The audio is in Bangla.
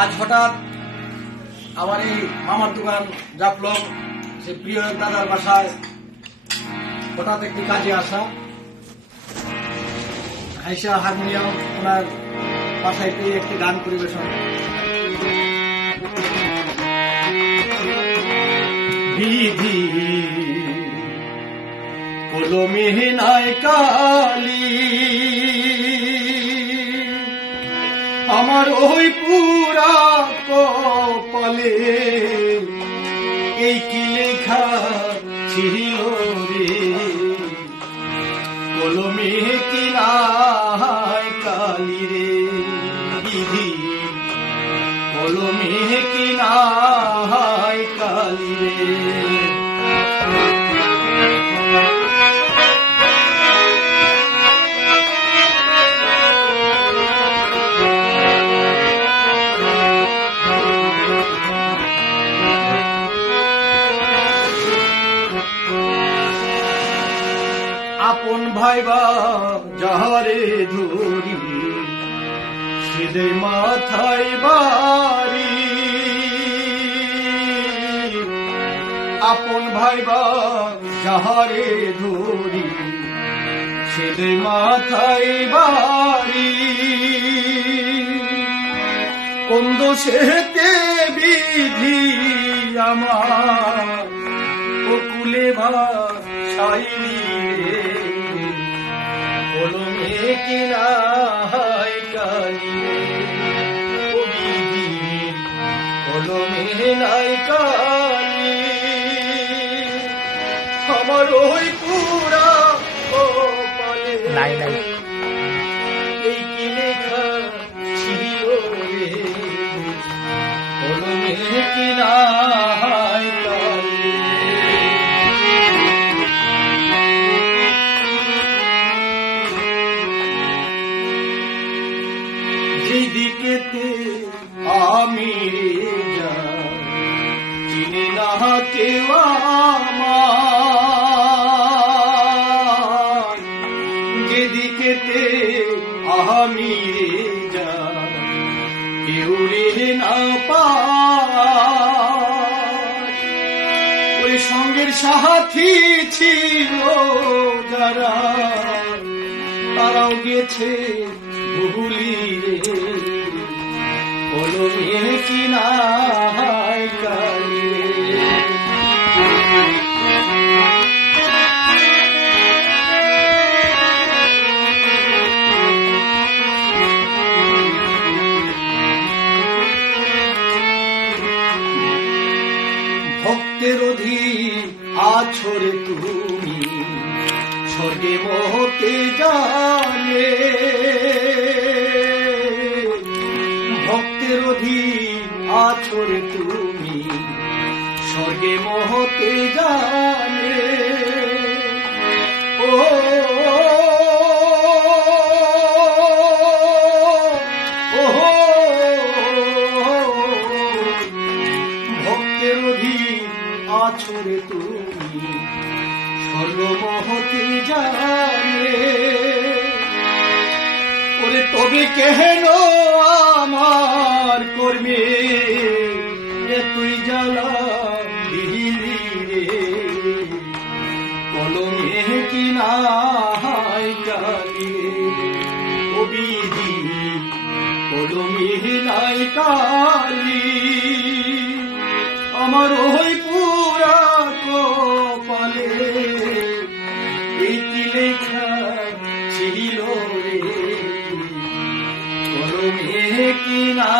আজ হঠাৎ আমার এই মামার দোকান জাফলং সে প্রিয় দাদার বাসায় হঠাৎ একটি কাজে আসা, হাইসা হারমোনিয়াম ওনার বাসায় পেয়ে একটি গান পরিবেশন। বিধি কলমে নাই কালি, আমার ওই পুরা কপালে এই কি লেখা ছিল রে, কলমে কি নাই কালি রে, বিধি কলমে কি নাই কালি রে। আপন ভাইবা যাহারে ধরি সিদে মাথায় বাড়ি, আপন ভাইবা যাহারে ধরি সিদে মাথায় বাড়ি, কোন দোষেতে বিধি আমার কুলে ভাসাইলি রে, কলমে কি নাই কালি রে, ও বিধি কলমে নাই কালি, আমার ওই পুরা কপালে নাই নাই এই কি লেখা ছিল রে, কলমে কি নাই কালি। যেদিকেতে আমি যাই চিনি না কেউ আমার, যেদিকেতে আমি যাই কেউ রে না পায়, ওই সঙ্গের সাথী ছিল যারা তারাও গেছে ভুলি রে, কলমে কি নাই কালি রে। ভক্তের অধীন আছো রে তুমি, স্বর্গে মহতে জানে, ভক্তের অধীন আছো রে তুমি, স্বর্গে মহতে জানে, ও ভক্তের অধীন আছো রে তুমি, স্বর্গ মহতে জানে, ওরে তবে কেন আমার কর্মে তুই জ্বালা দিলি রে, কলমে কি নাই কালি রে, ও বিধি কলমে নাই কালি, আমার ওই পুরা কপালে এই কি লেখা ছিল রে, কলমে কি না